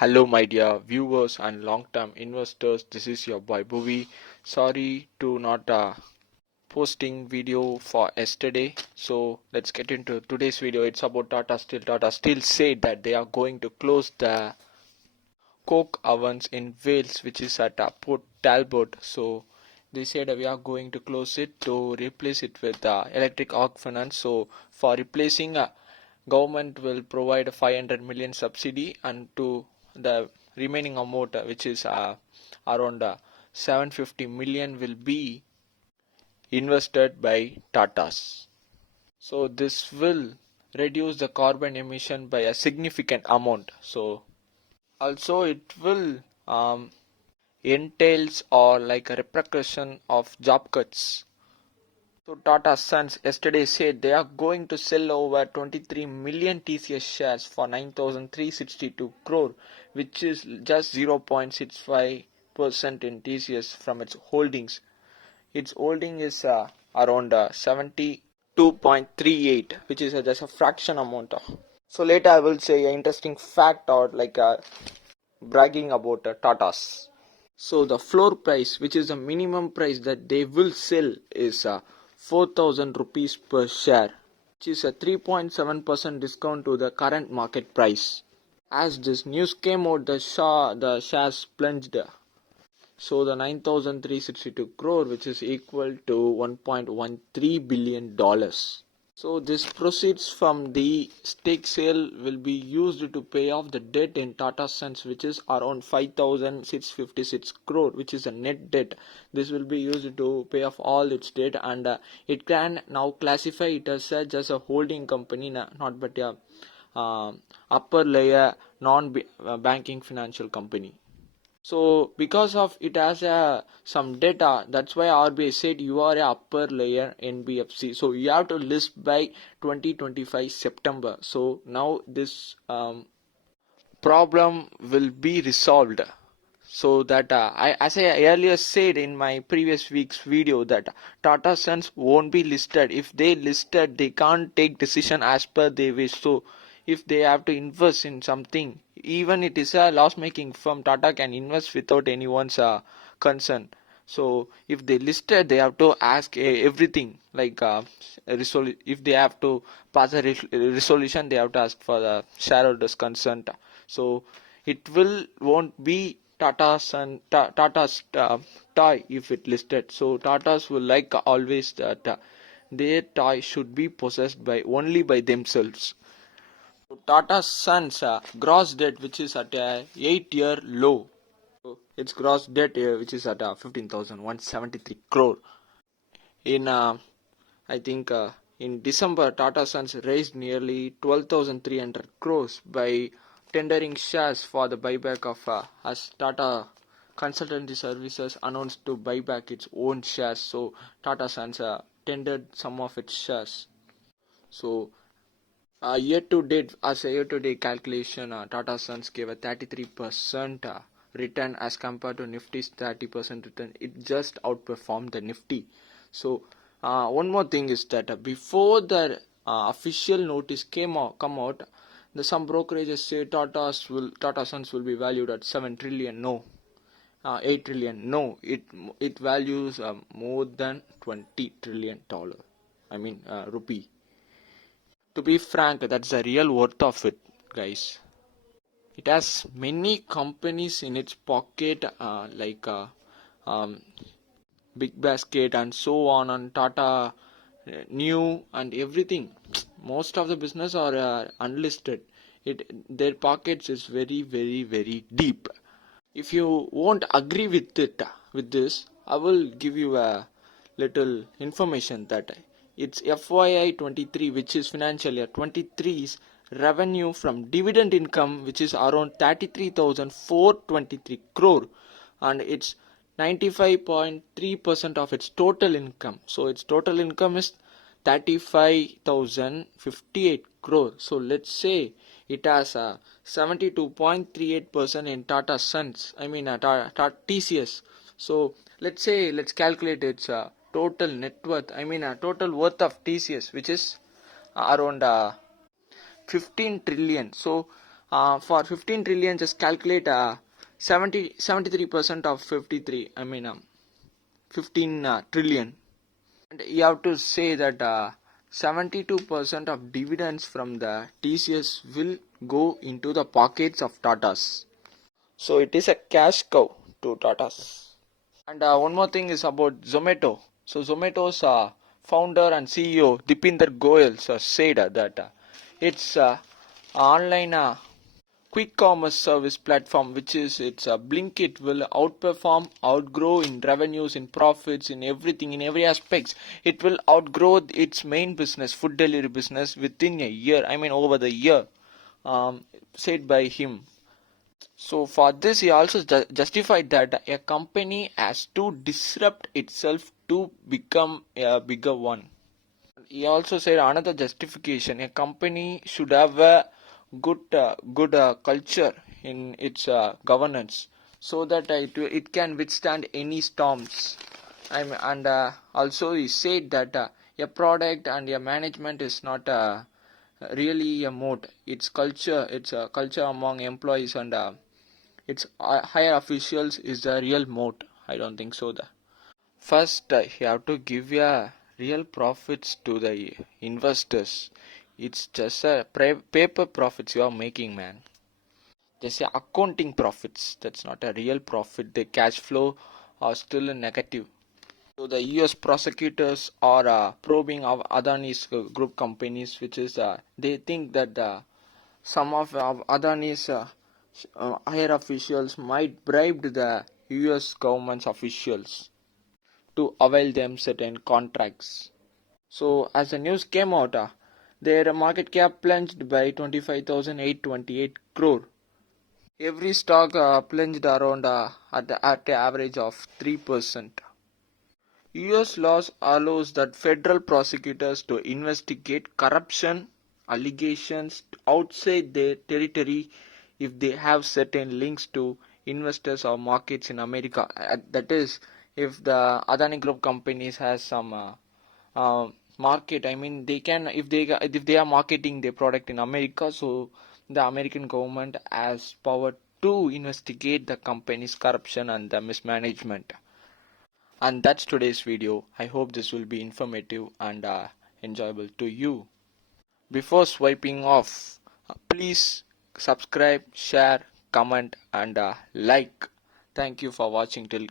Hello, my dear viewers and long-term investors. This is your boy Bhuvi. Sorry to not posting video for yesterday. So let's get into today's video. It's about Tata Steel. Tata Steel said that they are going to close the coke ovens in Wales, which is at Port Talbot. So they said we are going to close it to replace it with electric arc furnace. So for replacing, government will provide a 500 million subsidy, and to the remaining amount, which is around 750 million, will be invested by Tatas. So this will reduce the carbon emission by a significant amount. So also it will entails or like a repercussion of job cuts. So Tata Sons yesterday said they are going to sell over 23 million TCS shares for 9,362 crore, which is just 0.65% in TCS from its holdings. Its holding is around 72.38, which is just a fraction amount. So later I will say an interesting fact or like bragging about Tatas. So the floor price, which is the minimum price that they will sell, is 4,000 rupees per share, which is a 3.7% discount to the current market price. As this news came out, the shares plunged. So the 9,362 crore, which is equal to $1.13 billion. So this proceeds from the stake sale will be used to pay off the debt in Tata Sons, which is around 5,656 crore, which is a net debt. This will be used to pay off all its debt, and it can now classify it as such as a holding company, not but a upper layer non-banking financial company. So because of it has some data, that's why RBI said you are a upper layer NBFC. So you have to list by 2025 September. So now this problem will be resolved. So that as I earlier said in my previous week's video, that Tata Sons won't be listed. If they listed, they can't take decision as per they wish. So if they have to invest in something, even it is a loss making firm, Tata can invest without anyone's concern. So if they listed, they have to ask everything like if they have to pass a resolution, they have to ask for the shareholders consent. So it won't be Tata's toy if it listed. So Tata's will like always that their toy should be possessed by only by themselves. So Tata Sons gross debt, which is at a 8-year low. So its gross debt which is at 15,173 crore. In I think in December, Tata Sons raised nearly 12,300 crores by tendering shares for the buyback of as Tata Consultancy Services announced to buy back its own shares. So Tata Sons tendered some of its shares. So year to date, as a year to date calculation, Tata Sons gave a 33% return as compared to Nifty's 30% return. It just outperformed the Nifty. So one more thing is that before the official notice come out, some brokerages say Tata Sons will be valued at 7 trillion. No, 8 trillion. No, it values more than $20 trillion. I mean rupee. To be frank, that's the real worth of it, guys. It has many companies in its pocket, like um, Big Basket and so on, and Tata New and everything. Most of the business are unlisted. Their pockets is very, very, very deep. If you won't agree with this, I will give you a little information that it's FYI 23, which is financial year 23's revenue from dividend income, which is around 33,423 crore, and it's 95.3% of its total income. So its total income is 35,058 crore. So let's say it has 72.38% in Tata Sons. I mean TCS. So let's calculate its total net worth. I mean total worth of TCS, which is around 15 trillion. So For 15 trillion, just calculate 73% of 53. 15 trillion. And you have to say that 72% of dividends from the TCS will go into the pockets of Tatas. So it is a cash cow to Tatas. And one more thing is about Zomato. So Zomato's founder and CEO Dipinder Goyal said that it's online quick commerce service platform, which is its Blinkit, will outgrow in revenues, in profits, in everything, in every aspects. It will outgrow its main business, food delivery business, within a year. Over the year, said by him. So for this, he also justified that a company has to disrupt itself to become a bigger one. He also said another justification: a company should have a good culture in its governance, so that it can withstand any storms. And also he said that a product and a management is not really a moat. It's a culture among employees and its higher officials is the real moat. I don't think so. First, you have to give a real profits to the investors. It's just a paper profits you are making, man. Just a accounting profits. That's not a real profit. The cash flow are still negative. So the U.S. prosecutors are probing of Adani's group companies, which is they think that some of Adani's higher officials might bribe the U.S. government's officials to avail them certain contracts. So as the news came out, their market cap plunged by 25,828 crore. Every stock plunged around at the average of 3%. US laws allows that federal prosecutors to investigate corruption allegations outside their territory if they have certain links to investors or markets in America. That is, if the Adani Group companies has some market. They can, if they are marketing their product in America, so the American government has power to investigate the company's corruption and the mismanagement. And that's today's video. I hope this will be informative and enjoyable to you. Before swiping off, please subscribe, share, comment, and like. Thank you for watching till